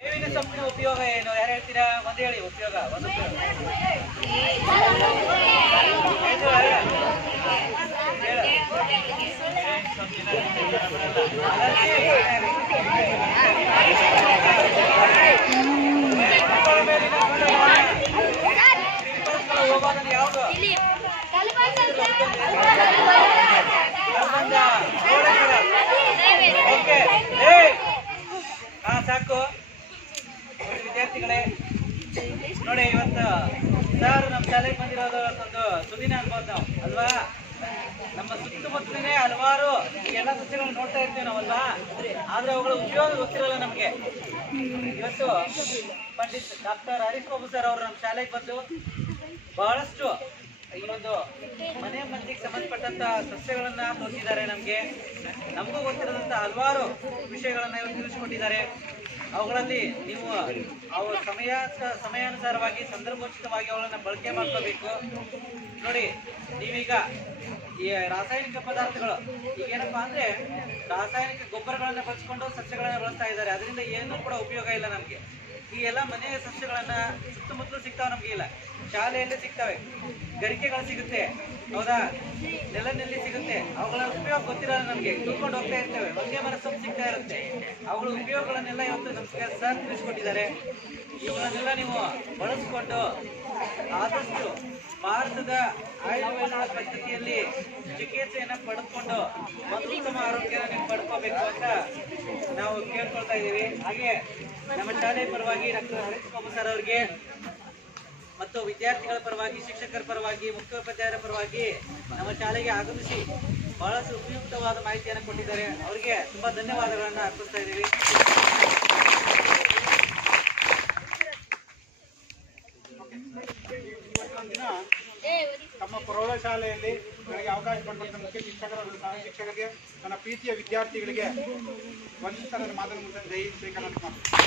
ಬೇವಿನ ಸೊಪ್ಪಿನ ಉಪಯೋಗ ಏನು? ಯಾರು ಹೇಳ್ತೀರಾ? ಒಂದು ಹೇಳಿ ಉಪಯೋಗ. ಒಂದು ಯಾವುದು? ಸಾಕು ವಿದ್ಯಾರ್ಥಿಗಳೇ, ನೋಡಿ ಇವತ್ತು ಸರ್ ನಮ್ಮ ಶಾಲೆಗೆ ಬಂದಿರೋದು ಒಂದು ಸುದಿನ ಅನ್ಬೋದು ನಾವು ಅಲ್ವಾ. ನಮ್ಮ ಸುತ್ತಮುತ್ತಲೇ ಹಲವಾರು ಎಲ್ಲ ಸಸ್ಯಗಳನ್ನು ನೋಡ್ತಾ ಇರ್ತೀವಿ ನಾವಲ್ವಾ, ಆದ್ರೆ ಅವುಗಳ ಉಪಯೋಗ ಗೊತ್ತಿರಲ್ಲ ನಮ್ಗೆ. ಇವತ್ತು ಪಂಡಿತ್ ಡಾಕ್ಟರ್ ಹರೀಶ್ ಬಾಬು ಸರ್ ಅವರು ನಮ್ಮ ಶಾಲೆಗೆ ಬಂದು ಬಹಳಷ್ಟು ಈ ಒಂದು ಮನೆ ಮಂದಿಗೆ ಸಂಬಂಧಪಟ್ಟಂತ ಸಸ್ಯಗಳನ್ನ ತೋರಿಸಿದ್ದಾರೆ. ನಮಗೂ ಗೊತ್ತಿರದಂತ ಹಲವಾರು ವಿಷಯಗಳನ್ನ ಇವರು ತಿಳಿಸಿಕೊಟ್ಟಿದ್ದಾರೆ. ಅವುಗಳಲ್ಲಿ ನೀವು ಅವು ಸಮಯಾನುಸಾರವಾಗಿ ಸಂದರ್ಭೋಚಿತವಾಗಿ ಅವುಗಳನ್ನ ಬಳಕೆ ಮಾಡ್ಕೋಬೇಕು. ನೋಡಿ, ನೀವೀಗ ಈ ರಾಸಾಯನಿಕ ಪದಾರ್ಥಗಳು ಈಗೇನಪ್ಪಾ ಅಂದ್ರೆ ರಾಸಾಯನಿಕ ಗೊಬ್ಬರಗಳನ್ನ ಬಳಸ್ಕೊಂಡು ಸಸ್ಯಗಳನ್ನ ಬಳಸ್ತಾ ಇದ್ದಾರೆ. ಅದರಿಂದ ಏನೂ ಕೂಡ ಉಪಯೋಗ ಇಲ್ಲ ನಮ್ಗೆ. ಈ ಎಲ್ಲ ಮನೆಯ ಸಸ್ಯಗಳನ್ನ ಸುತ್ತಮುತ್ತಲು ಸಿಗ್ತಾವೆ, ನಮ್ಗೆ ಇಲ್ಲ ಶಾಲೆಯಲ್ಲಿ ಸಿಗ್ತವೆ, ಗರಿಕೆಗಳು ಸಿಗುತ್ತೆ ಹೌದಾ, ನೆಲದಲ್ಲಿ ಸಿಗುತ್ತೆ. ಅವುಗಳ ಉಪಯೋಗ ಗೊತ್ತಿರಲ್ಲ ನಮ್ಗೆ, ತುಳ್ಕೊಂಡು ಹೋಗ್ತಾ ಇರ್ತೇವೆ. ಹೊಂಗೆ ಮರ ಸೊಪ್ಪು ಸಿಗ್ತಾ ಇರುತ್ತೆ, ಅವುಗಳ ಉಪಯೋಗಗಳನ್ನೆಲ್ಲ ಇವತ್ತು ನಮ್ಗೆ ಸರ್ ತಿಳಿಸ್ಕೊಟ್ಟಿದ್ದಾರೆ. ಇವುಗಳನ್ನೆಲ್ಲ ನೀವು ಬಳಸ್ಕೊಂಡು ಆದಷ್ಟು ಭಾರತದ ಆಯುರ್ವೇದ ಪದ್ಧತಿಯಲ್ಲಿ ಚಿಕಿತ್ಸೆಯನ್ನ ಪಡೆದುಕೊಂಡು ಒಂದು ಉತ್ತಮ ಆರೋಗ್ಯನ ನೀವು ಪಡ್ಕೋಬೇಕು ಅಂತ ನಾವು ಕೇಳ್ಕೊಳ್ತಾ ಇದ್ದೀವಿ. ಹಾಗೆ ನಮ್ಮ ಶಾಲೆಯ ಪರವಾಗಿ ಡಾಕ್ಟರ್ ಹರೀಶ್ ಬಾಬು ಸರ್ ಅವರಿಗೆ ಮತ್ತು ವಿದ್ಯಾರ್ಥಿಗಳ ಪರವಾಗಿ, ಶಿಕ್ಷಕರ ಪರವಾಗಿ, ಮುಖ್ಯೋಪಾಧ್ಯಾಯರ ಪರವಾಗಿ ನಮ್ಮ ಶಾಲೆಗೆ ಆಗಮಿಸಿ ಬಹಳಷ್ಟು ಉಪಯುಕ್ತವಾದ ಮಾಹಿತಿಯನ್ನು ಕೊಟ್ಟಿದ್ದಾರೆ. ಅವರಿಗೆ ತುಂಬಾ ಧನ್ಯವಾದಗಳನ್ನು ಅರ್ಪಿಸ್ತಾ ಇದ್ದೀವಿ. ನಮ್ಮ ಪ್ರೌಢಶಾಲೆಯಲ್ಲಿ ನನಗೆ ಅವಕಾಶ ಪಡೆದಂತ ಮುಖ್ಯ ಶಿಕ್ಷಕರ ಸಹ ಶಿಕ್ಷಕರಿಗೆ, ನನ್ನ ಪ್ರೀತಿಯ ವಿದ್ಯಾರ್ಥಿಗಳಿಗೆ ವಂದಿಸ್ತಾರೆ. ಮಾತನ್ನು ಮುಂದೆ ಜೈ ಶ್ರೀ ಕರ್ನಾಟಕ.